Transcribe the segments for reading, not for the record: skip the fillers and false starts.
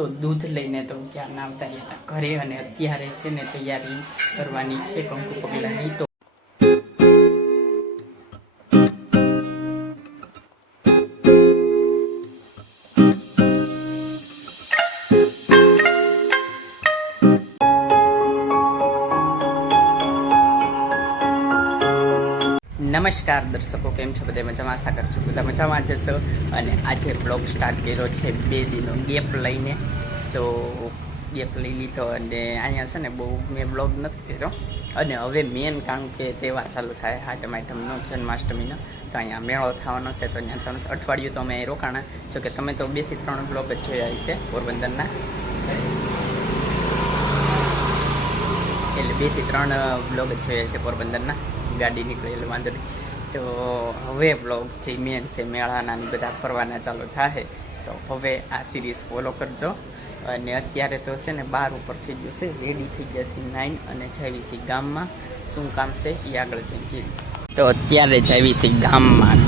તો દૂધ લઈને તો ક્યાં ના આવતા રહ્યા હતા ઘરે, અને અત્યારે છે ને તૈયારી કરવાની છે કંકુ પગલાની. તો નમસ્કાર દર્શકો, કેમ છો? બધા મજામાં? આશા કરું છું બધા મજામાં જશો. અને આજે બ્લોગ સ્ટાર્ટ કર્યો છે 2 દિનનો ગેપ લઈને. તો ગેપ લઈ લીધો અને અહીંયા છે ને બહુ મેં બ્લોગ નથી કર્યો. અને હવે મેન કારણ કે તહેવાર ચાલુ થાય હાટમ આઈટમનો, જન્માષ્ટમીનો. તો અહીંયા મેળો થવાનો છે, તો અહીંયા જવાનું છે. અઠવાડિયું તો અમે રોકાણા. જોકે તમે તો 2 થી 3 બ્લોગ જ જોયા હશે પોરબંદરના, એટલે 2 થી 3 બ્લોગ જ જોયા હશે પોરબંદરના. ગાડી નીકળેલી વાંધો નહીં. તો હવે બ્લોગ જે મેન છે મેળાના બધા ફરવાના ચાલુ થાય. તો હવે આ સિરીઝ ફોલો કરજો. અને અત્યારે તો છે ને 12 ઉપર થઈ ગયું છે, રેડી થઈ ગયા છે 9, અને જાવી છે ગામમાં. શું કામ છે એ આગળ જઈને કીધું. તો અત્યારે જાવી છે ગામમાં.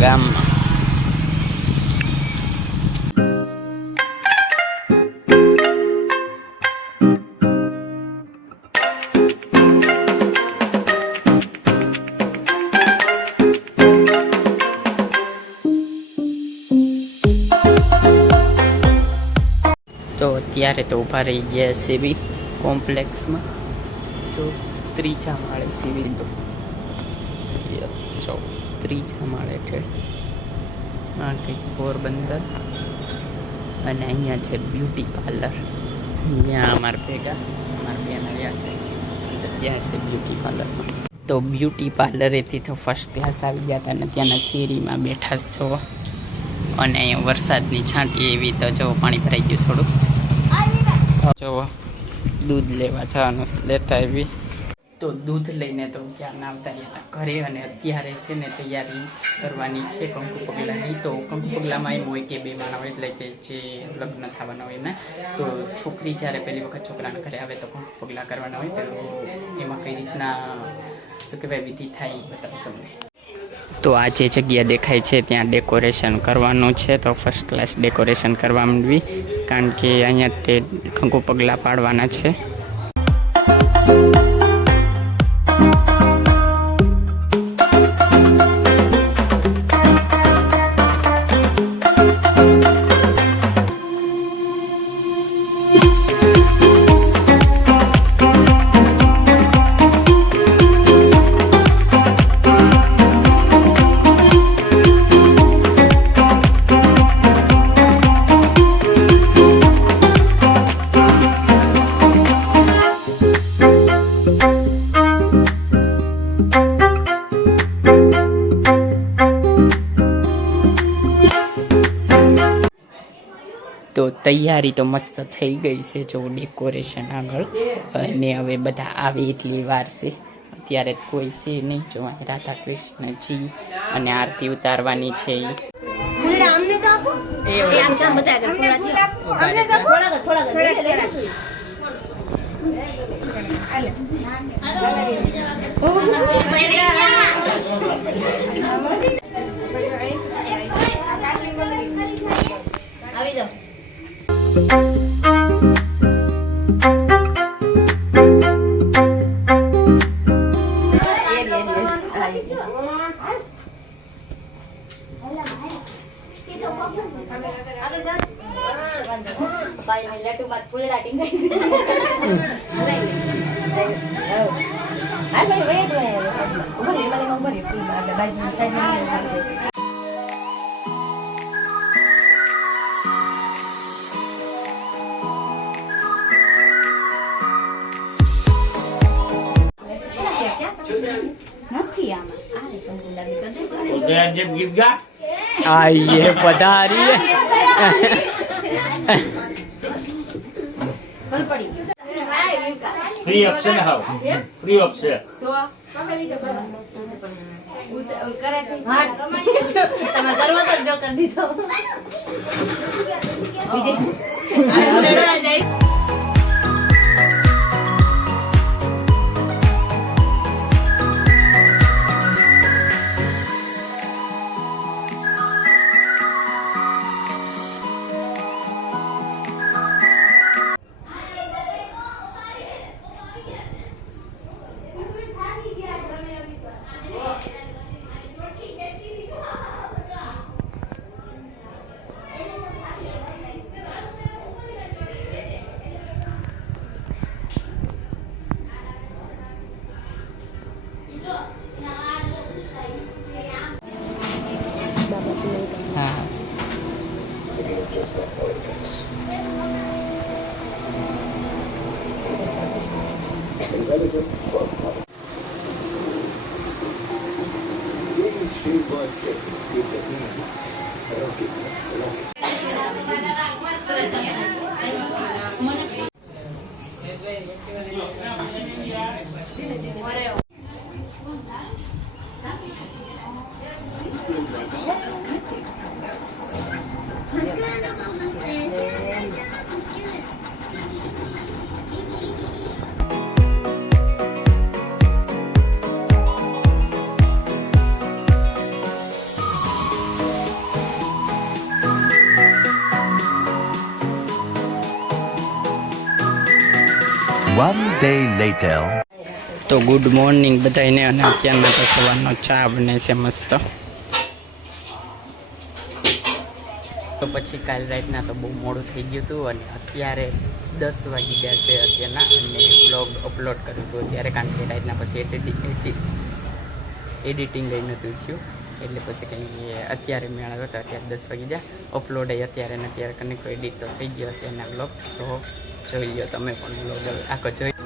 તો અત્યારે તો ઊભા રહી ગયા સીવી કોમ્પ્લેક્સમાં. જો 3જા માળે સીવી તો જો 3જા માળે છે આ કંઈક પોરબંદર. અને અહીંયા છે બ્યુટી પાર્લર. ત્યાં અમારા ભેગા અમારા બેન આવ્યા છે, ત્યાં છે બ્યુટી પાર્લરમાં. તો બ્યુટી પાર્લરેથી તો ફર્સ્ટ ક્લાસ આવી ગયા હતા, અને ત્યાંના શેરીમાં બેઠા છો. અને અહીંયા વરસાદની છાંટી એવી, તો જો પાણી ભરાઈ ગયું થોડુંક. જો દૂધ લેવા જવાનું લેતા આવી. તો દૂધ લઈને તો ક્યાં ના આવતા રહ્યા હતા ઘરે, અને અત્યારે છે ને તૈયારી કરવાની છે કંકુ પગલાની. તો કંકુ પગલામાં એમ હોય કે 2 માણા હોય, એટલે કે જે લગ્ન થવાના હોય ને, તો છોકરી જ્યારે પહેલી વખત છોકરાના ઘરે આવે તો કંકુ પગલા કરવાના હોય. તો એમાં કઈ રીતના શું કહેવાય વિધિ થાય એ બતાવું તમને. તો આ જે જગ્યા દેખાય છે ત્યાં ડેકોરેશન કરવાનું છે. તો ફર્સ્ટ ક્લાસ ડેકોરેશન કરવા માંડવી, કારણ કે અહીંયા તે કંકુ પગલાં પાડવાના છે. તો તૈયારી તો મસ્ત થઈ ગઈ છે, જો ડેકોરેશન આગળ. અને હવે બધા આવે એટલી વાર છે. અત્યારે કોઈ છે નહીં. જો રાધા કૃષ્ણજી અને આરતી ઉતારવાની છે. આવી જાઓ. आइए पधारिए. फ्री ऑप्शन है, फ्री ऑप्शन. તમે કરવા તો જો કરી દીધો વિજય One day later. તો ગુડ મોર્નિંગ બધાને, અને અત્યારના તો સવારનો ચા બને છે મસ્ત. તો પછી કાલ રાતના તો બહુ મોડું થઈ ગયું હતું, અને અત્યારે 10 વાગી ગયા છે અત્યારના, અને બ્લોગ અપલોડ કરું છું અત્યારે, કારણ કે રાતના પછી એડિટિંગ કંઈ નહોતું થયું, એટલે પછી કંઈ અત્યારે મેળવ્યો તો અત્યારે 10 વાગી ગયા. અપલોડ અત્યારે ને અત્યારે કંઈક એડિટ તો થઈ ગયો અત્યારના બ્લોગ, તો જોઈ લ્યો તમે પણ બ્લોગ આખો જોઈ.